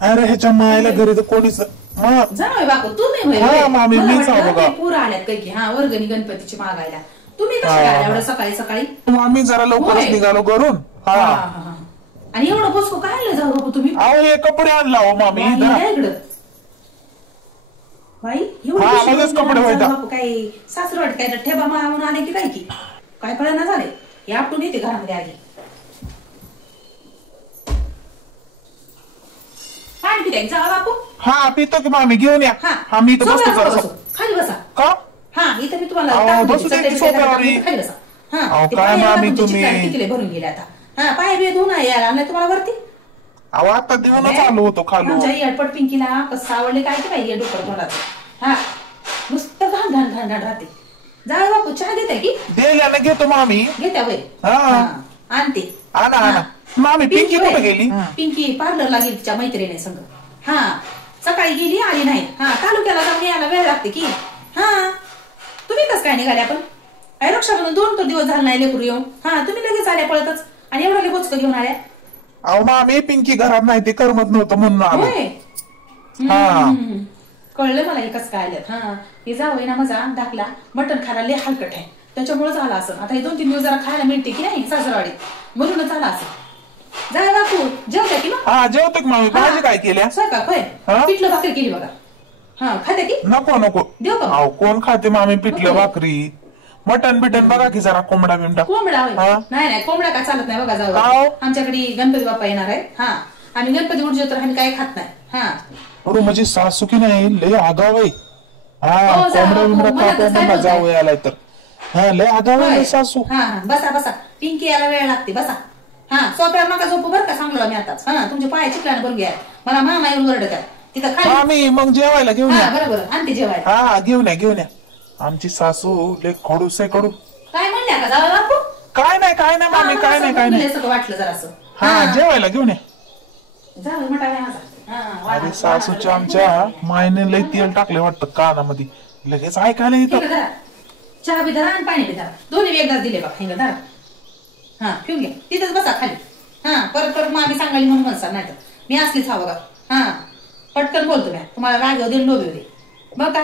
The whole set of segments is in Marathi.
अरे ह्याच्या मायला घरी तर कोणीच जाऊ बापू तुम्ही पूर आल्यात काही की हा वर्गणी गणपतीची मागायला तुम्ही कशी आल्या एवढं सकाळी सकाळी आम्ही जरा लवकरच निघालो घरून आणि एवढं बसको काय जाऊ बापू तुम्ही अहो हे कपडे आणला हो मामी इकडं बाई एवढं कपडे बापू काही सासरवाट काय ठेबा म्हणून आले की काय की काय कळना झाले हे आपटून येते घरामध्ये आधी पाणी पिते जावा बापू हा पितो की मामी घेऊन या हा मी तर बसतो खाली बसा का हा इथं मी तुम्हाला बसू दे खाली बसा काय मामी तुम्ही किती भरून गेले आता हा पाय बी धुवून यायला नाही तुम्हाला वरती अहो आता देऊनच आलो होतो खाली आमच्या एअरपोर्ट पिंकीला कसं आवडले काय की पाहिजे डोकर तोंडाचं हा नुसतं घाण घाण घाण घाण राहते जा बापू चहा देते की द्यायला घेतो मामी घेत्या वय आणते आणा मामी पिंकी कुठे गेली पिंकी पार्लरला गेली तिच्या मैत्रिणी संग हा सकाळी गेली आली नाही हा तालुक्याला जाऊन यायला वेळ लागते की हा तुम्ही कसं काय निघाले आपण आई रक्षाबंधन 2 दिवस झाले नाही लेकरू येऊन हा तुम्ही लगेच आल्या पळतच आणि एवढं लगेच घेऊन आल्या अहो मामी पिंकी घरात नाही ते करमत नव्हतं म्हणून आलो कळलं मला हे कसं काय आलं हा हे जावं ना माझा दाखला मटण खायला लय हलकट आहे त्याच्यामुळे झालं असं आता हे 2-3 दिवस जरा खायला मिळते की नाही सासरवाडीत म्हणूनच झालं असं जाय बापू जेवत्या की मग जेवतो की मामी भाजी काय केल्या स्वयंपाक होय पिठलं भाकरी केली बघा हा खाते की नको देऊ का कोण खाते मामी पिठलं भाकरी मटन बिटन बघा की जरा कोंबडा बिमडा कोंबडा नाही कोंबडा काय चालत नाही बघा जाऊ आमच्याकडे गणपती बाप्पा येणार आहे हा आम्ही गणपती उठतो तर आम्ही काही खात नाही हा म्हणजे सासू की नाही लय आगाव आहे कोंबडा बिमडा जाऊ आलाय तर हा लय आगाव आहे सासू बसा पिंकी यायला वेळ लागते बसा हा सोप्यावर नका झोपू बरं का सांगलो आम्ही आताच हा तुमचे पाय चिकलाने भरून घ्या मला मामा येऊन ओरडत आहे तिथं खाली मग जेवायला घेऊन या बरोबर आणते जेवायला हा घेऊन या आमची सासू लय खडूस आहे कडू काय म्हणल्या का जावं बापू काय नाही मामी काय नाही सगळं वाटलं जरासं हा जेवायला घेऊन या जावं म्हटा अरे सासूच्या आमच्या मायने लय तेल टाकले वाटतं कानामध्ये लगेच ऐकायला येतं चहा बी धरा आणि पाणी बी धरा दोन्ही एकदाच दिले बघा हिंग धरा हा पिऊन घ्या तिथंच बसा खाली हा परत मग आम्ही सांगाली म्हणून म्हणसा नाही मी असलीच हा बघा हा पटकन बोलतो मी तुम्हाला राग येऊ दे लोभ दे बघ का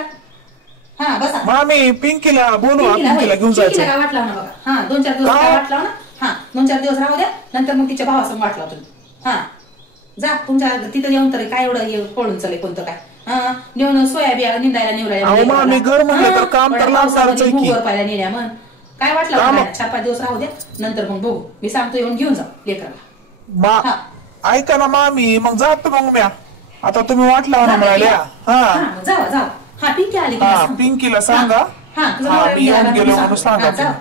हा बसा मामी पिंकीला बोलू पिंकीला घेऊन जायचं काय वाटला ना बघा हा 2-4 दिवस काय वाटला ना हा 2-4 दिवस राहू द्या नंतर मग तिच्या भावासंग वाटला तुम्ही हा जा तुमच्या तिथं येऊन तरी काय एवढं पळून चालेल कोणतं काय नेऊन सोयाबीन निंदायला निवडायला काम नेल्या मग काय वाटलं 4-5 दिवस राहू द्या नंतर मग बघू मी सांगतो येऊन घेऊन जा लेकराला ऐका ना मामी मग जातो मग म्या आता तुम्ही वाटला ना म्हणाल्या जावा हा पिंकी आली पिंकीला सांगा येऊन गेलो म्हणून सांगा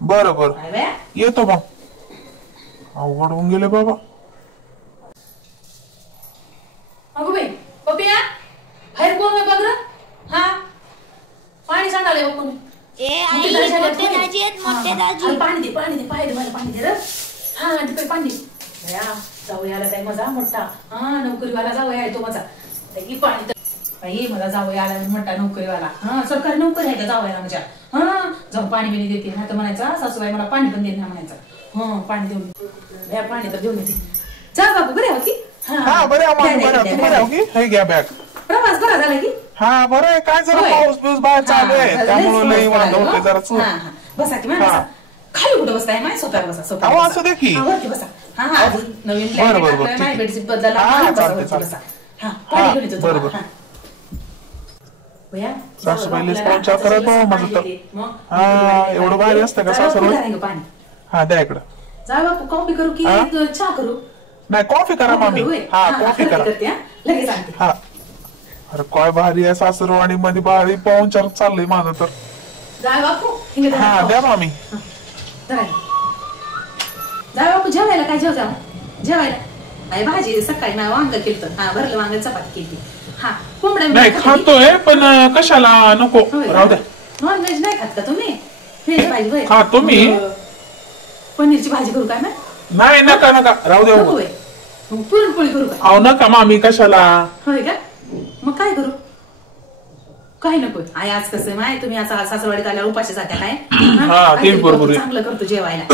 बरोबर येतो मग अवघड होऊन गेले बाबा अगो बाई पपिया बाहेर कोण बघ र हा पाणी सांडाले कोण पाणी दे पाय दे मला पाणी दे र हा तिकडे पाणी दे जाऊ याला काय मजा मोठा हा नोकरीवाला जाऊ आहे तो माझा पाणी बाई मला जाऊ याला मोठा नोकरीवाला हा सरकारी नोकरी आहे का जाऊ याला माझ्या हा जाऊन पाणी बिणी देते नाही तर म्हणायचा सासूबाई मला पाणी पण देत नाही म्हणायचं पाणी देऊन पाणी तर देऊन येते जा बाबू बरे हो की प्रवास बरा झाला की हा बरं आहे काय जरा पाऊस बिऊस बाहेर चालू आहे त्यामुळे जरा बसा की खाली कुठं बसताय माय स्वतःवर बसा स्वतः असू दे की वरती बसा हा नवीन बेडशीट बदलायला बसा हा पाणी घेऊन येतो बरोबर सासूबाईला पाहुणचार करत माझं तर हा एवढं भारी असतं का सासूबाई पाणी हा द्या इकडं जा बापू कॉफी करू की चहा करू नाही कॉफी करा मामी हा कॉफी करा लगेच आणते हा अरे काय भारी आहे सासरवाडी मध्ये भारी पाहुणचार चाललंय माझं तर जा बापू हा द्या मामी जा बापू जेवायला काय जेवायला भाजी सकाळी नाही वांग केलं हा भरलं वांग चपाती केली हा कोंबड्या नाही खातोय पण कशाला नको राहू द्या नॉनव्हेज नाही खात का तुम्ही खातो मी पनीरची भाजी करू काय नाही नका राहू द्या पुरणपोळी करू का अहो नका मामी कशाला होय का मग काय करू काही नको आई आज कसं माय तुम्ही असं सासरवाडीत आल्यावर उपाशी जात्या काय ते बरोबर चांगलं करतो जेवायला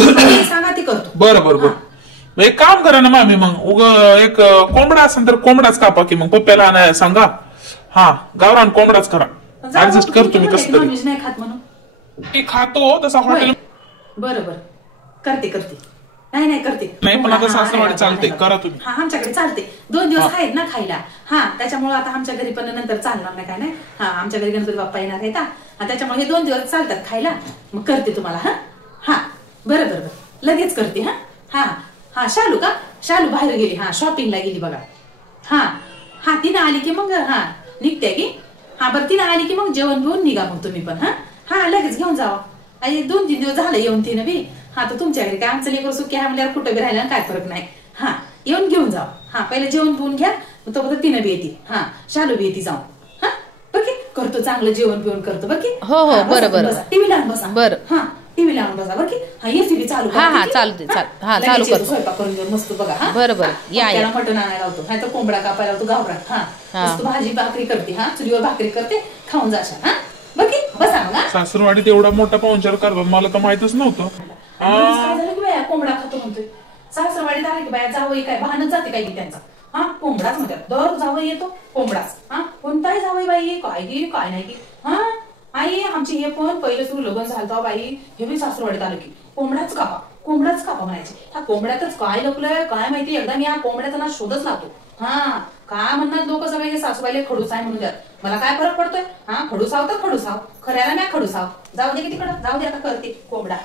सांगा ती करतो बरं एक काम करा ना मामी, मग उग एक कोंबडा असेल तर कोंबडाच कापा की, मग पप्प्याला आणायला सांगा. हा, गावरान कोंबडाच करा. ऍडजस्ट करतो मी कसं तरी. नॉनव्हेज नाही खात म्हणून. मी खातो तसा हॉटेल. बरोबर, करते. नाही करते. नाही पण आता सासरवाडी चालते, करा तुम्ही. हा, आमच्याकडे चालते. 2 दिवस आहेत ना खायला. हा, त्याच्यामुळे आता आमच्या घरी पण नंतर चालणार नाही काय नाही. हा, आमच्या घरी गणपती बाप्पा येणार आहेत. त्याच्यामुळे हे 2 दिवस चालतात खायला. मग करते तुम्हाला. हा, बरं लगेच करते. हा, शालू बाहेर गेली. हा, शॉपिंगला गेली बघा. हा, तिनं आली की मग निघते की. बरं, तिनं आली की मग जेवण घेऊन निघा मग तुम्ही पण. हा, लगेच घेऊन जावा. 2-3 दिवस झालं येऊन तिनं बी. तर तुमच्या घरी काय आमचं लेकर सुखी आहे म्हणल्यावर कुठं बी राहिला काय फरक नाही. येऊन घेऊन जावा. पहिले जेवण पिऊन घ्या, तो तिनं बी येते. शालू बी येते जाऊन. बरं की करतो, चांगलं जेवण पिऊन करतो बरं की. हो बरं. टीव्ही लावून बसा. बरं. टीव्ही लावून बसा बरं की. एसी बी चालू. चालते. चालू करतो. स्वयंपाक करून घेऊन मस्त बघा. बरं. या. मटण आणायला लावतो, नाही तर कोंबडा कापायला लावतो गावरान. मस्त भाजी भाकरी करते. चुलीवर भाकरी करते, खाऊन जाशा. बरं की बसा मग. सासरवाडीत एवढा मोठा पाहुणचार करतात मला तर माहितच नव्हतं. झालं की बाया कोंबडा खातो म्हणतोय. सासरवाडीत आले की बाया जावई काय वाहनच जाते काय की त्यांचा. कोंबडाच म्हणतात. दर जावई येतो कोंबडाच. कोणताही जावई बाई काय नाही की. आई आमची हे पण पहिलं सुरू लग्न झालं बाई, हे बी सासरवाडीत आलं की कोंबडाच कापा म्हणायचे. ह्या कोंबड्यातच काय लपलंय काय माहिती. एकदा मी या कोंबड्याचा ना शोधच लावतो. काय म्हणणार लोक सगळे, हे सासूबाईला खडूस आहे म्हणून द्या. मला काय फरक पडतोय. खडूसाव तर खडूसाव, खऱ्याला नाही खडूसाव. जाऊ दे की तिकडं, जाऊ दे आता करते कोंबडा.